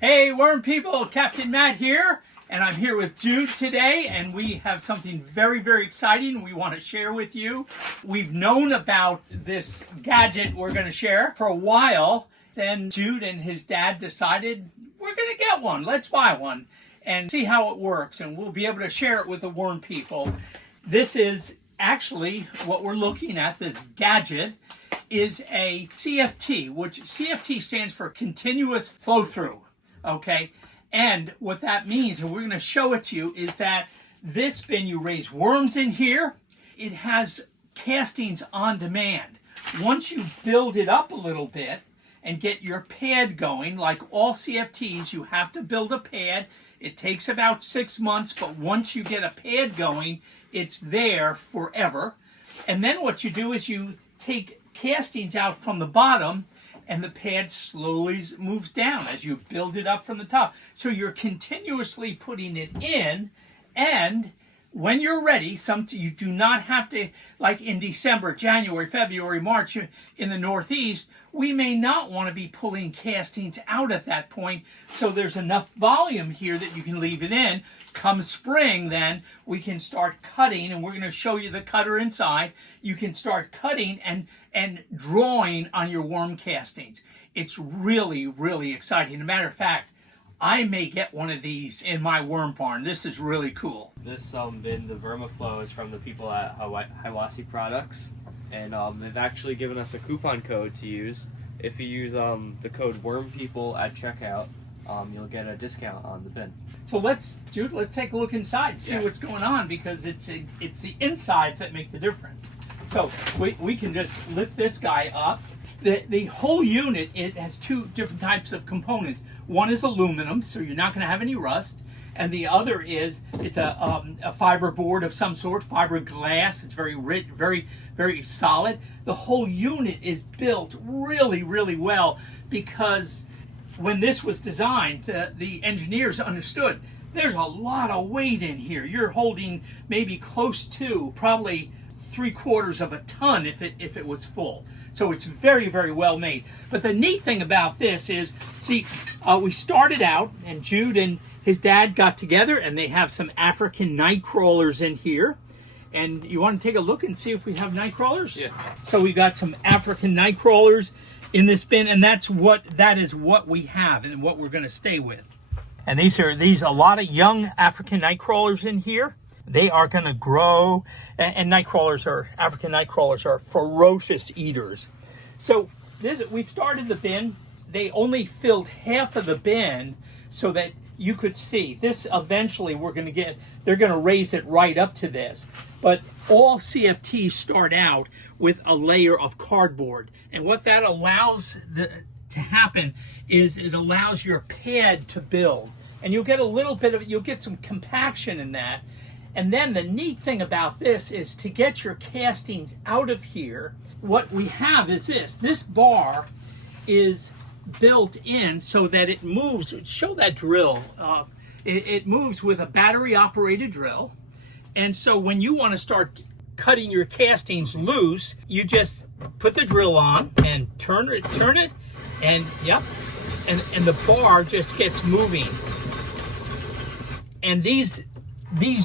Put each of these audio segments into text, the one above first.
Hey, worm people, Captain Matt here, and I'm here with Jude today, and we have something very, very exciting we want to share with you. We've known about this gadget we're going to share for a while. Then Jude and his dad decided, we're going to get one. Let's buy one and see how it works, and we'll be able to share it with the worm people. This is actually what we're looking at. This gadget is a CFT, which CFT stands for continuous flow through. Okay, and what that means, and we're going to show it to you, is that this bin, you raise worms in here. It has castings on demand. Once you build it up a little bit and get your pad going, like all CFTs, you have to build a pad. It takes about 6 months, but once you get a pad going, it's there forever. And then what you do is you take castings out from the bottom, and the pad slowly moves down as you build it up from the top. So you're continuously putting it in, and when you're ready, you do not have to, like in December, January, February, March, in the Northeast, we may not want to be pulling castings out at that point, so there's enough volume here that you can leave it in. Come spring, then, we can start cutting, and we're going to show you the cutter inside. You can start cutting and drawing on your worm castings. It's really, really exciting. As a matter of fact, I may get one of these in my worm barn. This is really cool. This bin, the Vermiflow, is from the people at Hiwassee Products, and they've actually given us a coupon code to use. If you use the code WORMPEOPLE at checkout, you'll get a discount on the bin. So Jude, let's take a look inside and see what's going on, because it's the insides that make the difference. So we can just lift this guy up. The whole unit, it has two different types of components. One is aluminum, so you're not going to have any rust, and the other is it's a fiber board of some sort, fiberglass. It's very rich, very, very solid. The whole unit is built really, really well, because when this was designed, the engineers understood there's a lot of weight in here. You're holding maybe close to probably 3/4 of a ton if it was full. So it's very, very well made. But the neat thing about this is, see, we started out, and Jude and his dad got together, and they have some African night crawlers in here. And you want to take a look and see if we have night crawlers? Yeah. So we got some African night crawlers in this bin, and that is what we have and what we're going to stay with. And these are a lot of young African night crawlers in here. They are going to grow, and African night crawlers are ferocious eaters. So we've started the bin. They only filled half of the bin so that you could see. This eventually they're going to raise it right up to this. But all CFTs start out with a layer of cardboard. And what that allows to happen is it allows your pad to build. And you'll get a little bit of, you'll get some compaction in that. And then the neat thing about this is to get your castings out of here, what we have is this bar is built in so that it moves. Show that drill. It moves with a battery operated drill. And so when you want to start cutting your castings loose, you just put the drill on and turn it, and yep, and the bar just gets moving. And these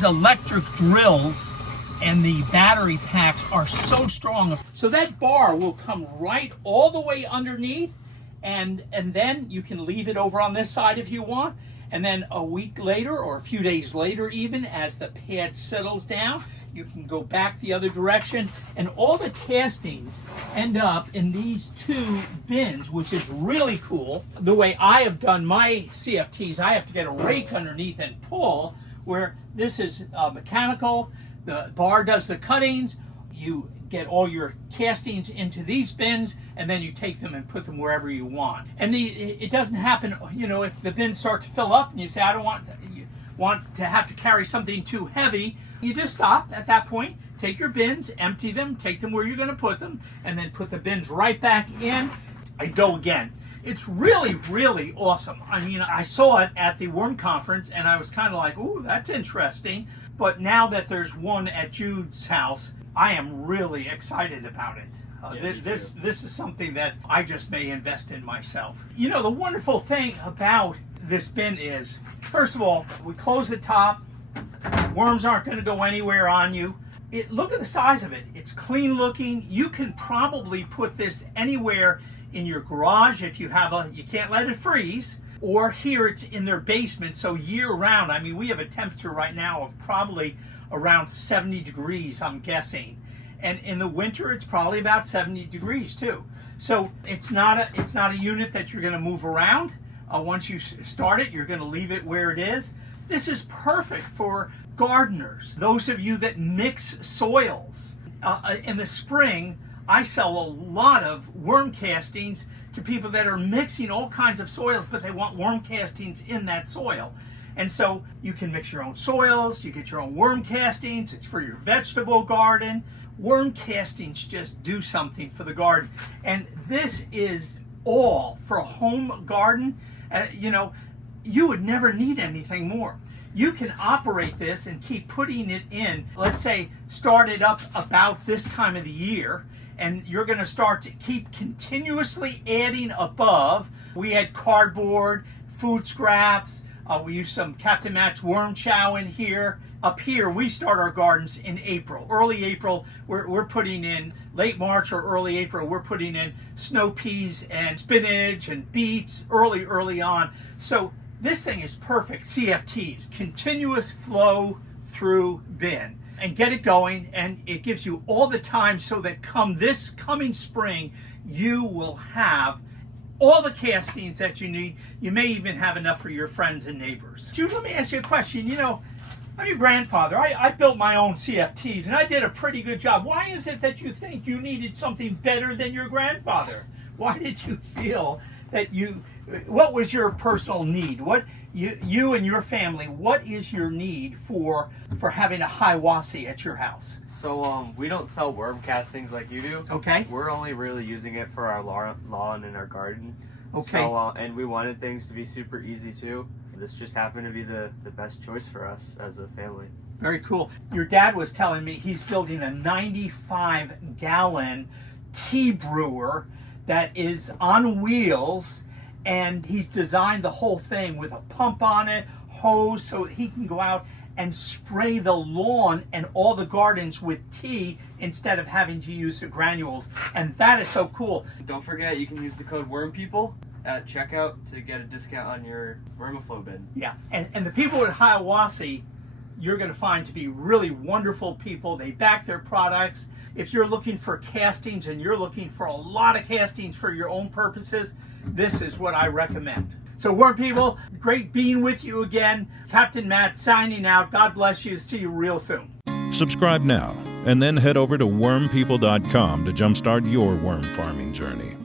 electric drills and the battery packs are so strong. So that bar will come right all the way underneath, and then you can leave it over on this side if you want. And then a week later, or a few days later even, as the pad settles down, you can go back the other direction. And all the castings end up in these two bins, which is really cool. The way I have done my CFTs, I have to get a rake underneath and pull, where this is mechanical. The bar does the cuttings. You get all your castings into these bins, and then you take them and put them wherever you want. And it doesn't happen, if the bins start to fill up and you say, I don't want to have to carry something too heavy, you just stop at that point, take your bins, empty them, take them where you're going to put them, and then put the bins right back in and go again. It's really, really awesome. I mean, I saw it at the worm conference, and I was kind of like, ooh, that's interesting. But now that there's one at Jude's house, I am really excited about it. This is something that I just may invest in myself. The wonderful thing about this bin is. First of all, we close the top. Worms aren't going to go anywhere on you. Look at the size of it. It's clean looking. You can probably put this anywhere in your garage if you have you can't let it freeze, or here it's in their basement, so year round. I mean, we have a temperature right now of probably around 70 degrees, I'm guessing. And in the winter, it's probably about 70 degrees too. So it's not a unit that you're going to move around. Once you start it, you're going to leave it where it is. This is perfect for gardeners, those of you that mix soils. In the spring, I sell a lot of worm castings to people that are mixing all kinds of soils, but they want worm castings in that soil. And so you can mix your own soils, you get your own worm castings, it's for your vegetable garden. Worm castings just do something for the garden. And this is all for a home garden. You know, you would never need anything more. You can operate this and keep putting it in. Let's say start it up about this time of the year, and you're going to start to keep continuously adding above. We had cardboard, food scraps. We used some Captain Matt's worm chow in here. Up here, we start our gardens in April, early April. We're putting in late March or early April. We're putting in snow peas and spinach and beets early on. So this thing is perfect. CFTs, continuous flow through bin, and get it going. And it gives you all the time so that come this coming spring, you will have all the castings that you need. You may even have enough for your friends and neighbors. Jude, let me ask you a question. You know, I'm your grandfather. I built my own CFTs, and I did a pretty good job. Why is it that you think you needed something better than your grandfather? Why did you feel that what was your personal need? What you and your family, what is your need for having a Hiwassee at your house? So we don't sell worm castings like you do. Okay. We're only really using it for our lawn and our garden. Okay. So, and we wanted things to be super easy too. This just happened to be the best choice for us as a family. Very cool. Your dad was telling me he's building a 95-gallon tea brewer that is on wheels, and he's designed the whole thing with a pump on it, hose, so he can go out and spray the lawn and all the gardens with tea instead of having to use the granules. And that is so cool. Don't forget, you can use the code WORMPEOPLE at checkout to get a discount on your Vermiflow bin. Yeah, and the people at Hiwassee, you're going to find to be really wonderful people. They back their products. If you're looking for castings and you're looking for a lot of castings for your own purposes, this is what I recommend. So worm people, great being with you again. Captain Matt signing out. God bless you. See you real soon. Subscribe now and then head over to wormpeople.com to jumpstart your worm farming journey.